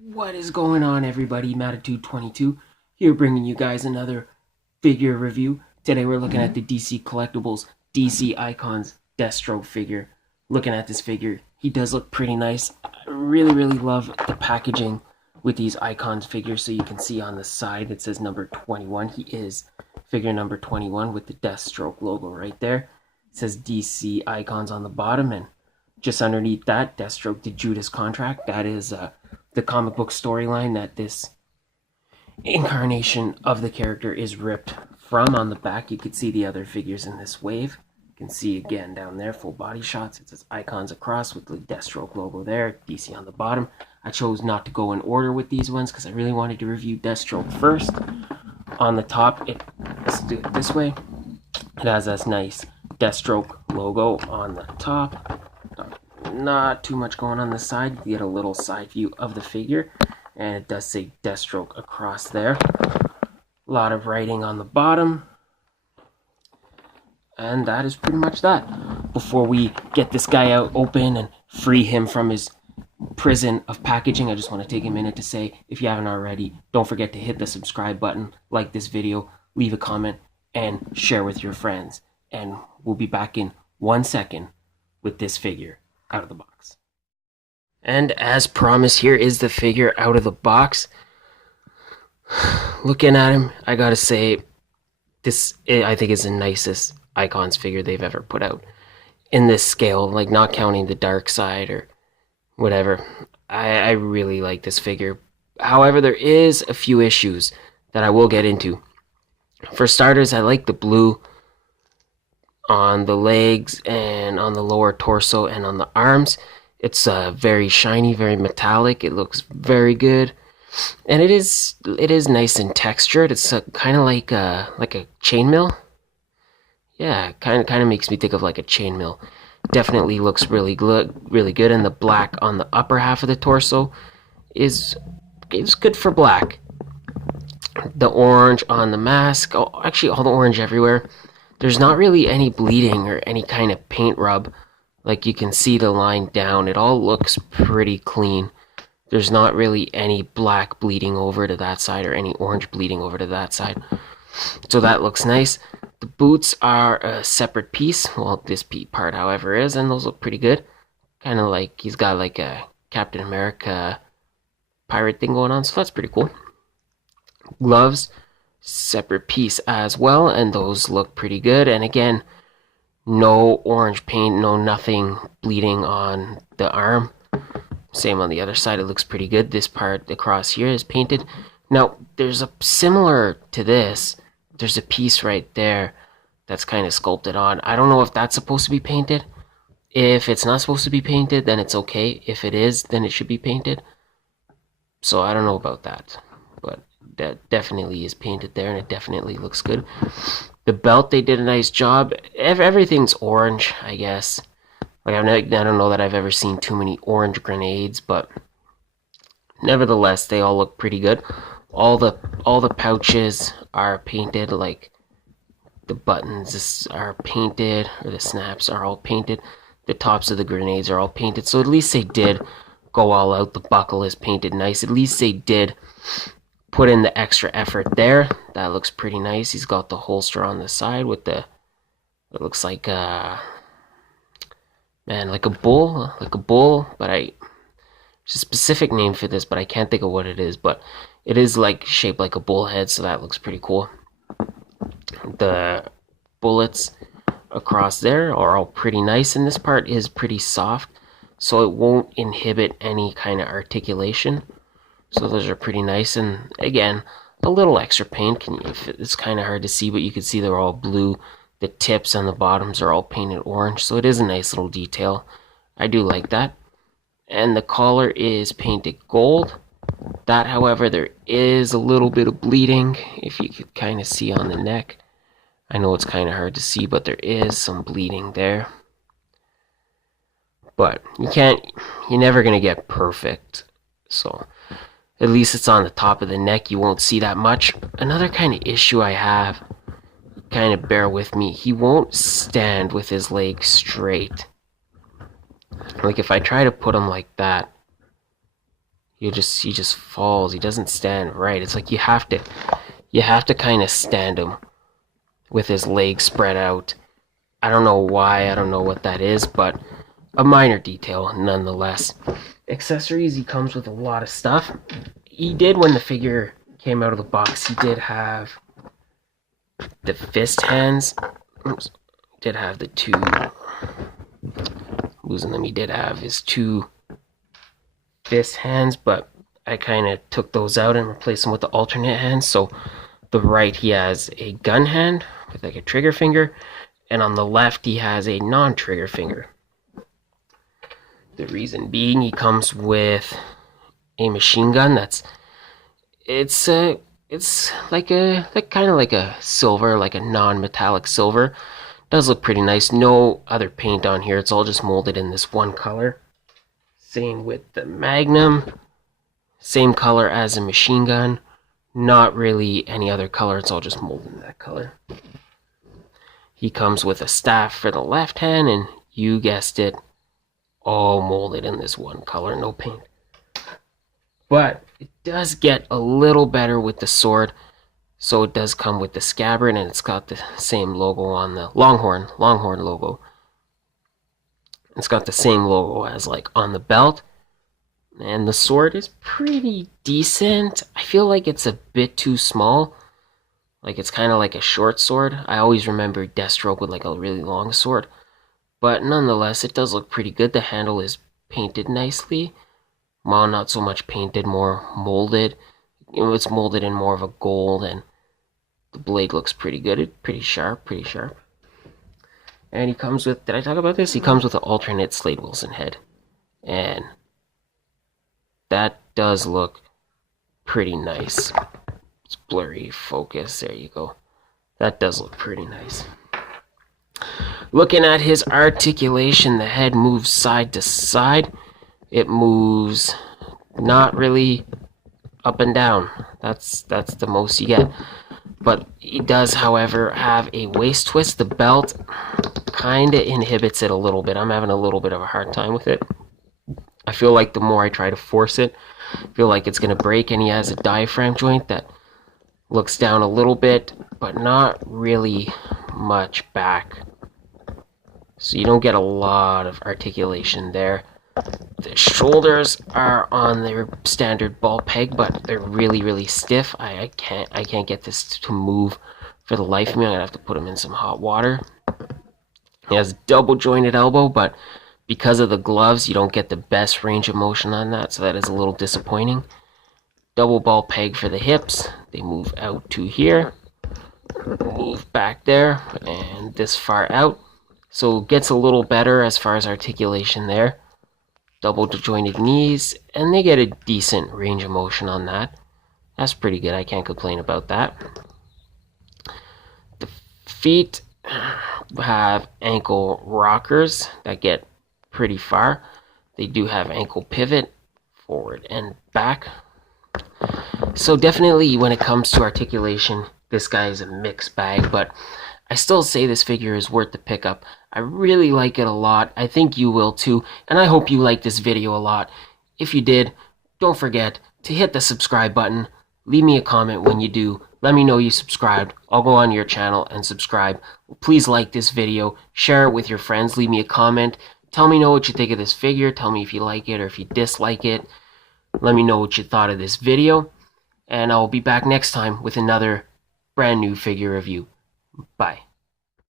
What is going on, everybody? Matitude22 here, bringing you guys another figure review. Today we're looking at the DC Collectibles DC Icons Deathstroke figure. Looking at this figure, he does look pretty nice. I really love the packaging with these Icons figures. So you can see on the side it says number 21. He is figure number 21 with the Deathstroke logo right there. It says DC Icons on the bottom, and just underneath that, Deathstroke the Judas contract. That is the comic book storyline that this incarnation of the character is ripped from. On the back, you could see the other figures in this wave. You can see again down there, full body shots. It says Icons across with the Deathstroke logo there, DC on the bottom. I chose not to go in order with these ones because I really wanted to review Deathstroke first. On the top, let's do it this way. It has this nice Deathstroke logo on the top. Not too much going on the side. You get a little side view of the figure, and it does say Deathstroke across there. A lot of writing on the bottom, and that is pretty much that. Before we get this guy out open and free him from his prison of packaging, I just want to take a minute to say, if you haven't already, don't forget to hit the subscribe button, like this video, leave a comment, and share with your friends. And we'll be back in 1 second with this figure out of the box. And as promised, here is the figure out of the box. Looking at him, I gotta say, this I think is the nicest Icons figure they've ever put out in this scale, like not counting the dark side or whatever. I really like this figure. However, there is a few issues that I will get into. For starters, I like the blue on the legs and on the lower torso and on the arms. It's very shiny, very metallic. It looks very good, and it is nice and textured. It's kind of like a chainmail. Yeah, kind of makes me think of like a chainmail. Definitely looks really good, and the black on the upper half of the torso is good for black. The orange on the mask, actually all the orange everywhere. There's not really any bleeding or any kind of paint rub. Like you can see the line down. It all looks pretty clean. There's not really any black bleeding over to that side or any orange bleeding over to that side. So that looks nice. The boots are a separate piece. Well, this part, however, is, and those look pretty good. Kind of like he's got like a Captain America pirate thing going on, so that's pretty cool. Gloves, separate piece as well, and those look pretty good. And again, no orange paint, no nothing bleeding on the arm. Same on the other side, it looks pretty good. This part across here is painted. Now there's a similar to this, there's a piece right there that's kind of sculpted on. I don't know if that's supposed to be painted. If it's not supposed to be painted, then it's okay. If it is, then it should be painted. So I don't know about that, but that definitely is painted there, and it definitely looks good. The belt, they did a nice job. Everything's orange, I guess. Like I don't know that I've ever seen too many orange grenades, but nevertheless, they all look pretty good. All the pouches are painted, like the buttons are painted, or the snaps are all painted. The tops of the grenades are all painted, so at least they did go all out. The buckle is painted nice. At least they did put in the extra effort there. That looks pretty nice. He's got the holster on the side with the, it looks like like a bull, but there's a specific name for this, but I can't think of what it is, but it is like shaped like a bull head, so that looks pretty cool. The bullets across there are all pretty nice, and this part is pretty soft, so it won't inhibit any kind of articulation. So those are pretty nice, and again, a little extra paint. It's kind of hard to see, but you can see they're all blue. The tips and the bottoms are all painted orange, so it is a nice little detail. I do like that. And the collar is painted gold. That, however, there is a little bit of bleeding, if you could kind of see on the neck. I know it's kind of hard to see, but there is some bleeding there. But you're never going to get perfect, so at least it's on the top of the neck. You won't see that much. Another kind of issue I have, kind of bear with me, he won't stand with his legs straight. Like if I try to put him like that, he just falls. He doesn't stand right. It's like you have to kind of stand him with his legs spread out. I don't know why. I don't know what that is, but a minor detail nonetheless. Accessories, he comes with a lot of stuff. He did, when the figure came out of the box, he did have the fist hands. Oops. Did have the two, losing them, he did have his two fist hands, but I kind of took those out and replaced them with the alternate hands. So the right, he has a gun hand with like a trigger finger, and on the left he has a non-trigger finger. The reason being, he comes with a machine gun it's like kind of like a silver, like a non-metallic silver. Does look pretty nice. No other paint on here. It's all just molded in this one color. Same with the Magnum. Same color as a machine gun. Not really any other color. It's all just molded in that color. He comes with a staff for the left hand, and you guessed it, all molded in this one color. No paint. But it does get a little better with the sword. So it does come with the scabbard, and it's got the same logo on the Longhorn logo. It's got the same logo as like on the belt. And the sword is pretty decent. I feel like it's a bit too small. Like it's kind of like a short sword. I always remember Deathstroke with like a really long sword. But nonetheless, it does look pretty good. The handle is painted nicely. Well, not so much painted, more molded. It's molded in more of a gold, and the blade looks pretty good. It's pretty sharp. And he comes with, did I talk about this? He comes with an alternate Slade Wilson head. And that does look pretty nice. It's blurry focus, there you go. That does look pretty nice. Looking at his articulation, the head moves side to side. It moves not really up and down. That's the most you get. But he does, however, have a waist twist. The belt kind of inhibits it a little bit. I'm having a little bit of a hard time with it. I feel like the more I try to force it, I feel like it's going to break. And he has a diaphragm joint that looks down a little bit, but not really much back. So you don't get a lot of articulation there. The shoulders are on their standard ball peg, but they're really stiff. I can't get this to move for the life of me. I'm gonna have to put them in some hot water. He has double jointed elbow, but because of the gloves, you don't get the best range of motion on that, so that is a little disappointing. Double ball peg for the hips. They move out to here, move back there, and this far out. So it gets a little better as far as articulation there. Double jointed knees, and they get a decent range of motion on that. That's pretty good. I can't complain about that. The feet have ankle rockers that get pretty far. They do have ankle pivot, forward and back. So definitely when it comes to articulation, this guy is a mixed bag, but I still say this figure is worth the pickup. I really like it a lot. I think you will too, and I hope you liked this video a lot. If you did, don't forget to hit the subscribe button. Leave me a comment when you do. Let me know you subscribed. I'll go on your channel and subscribe. Please like this video. Share it with your friends. Leave me a comment. Tell me what you think of this figure. Tell me if you like it or if you dislike it. Let me know what you thought of this video. And I'll be back next time with another brand new figure review. Bye.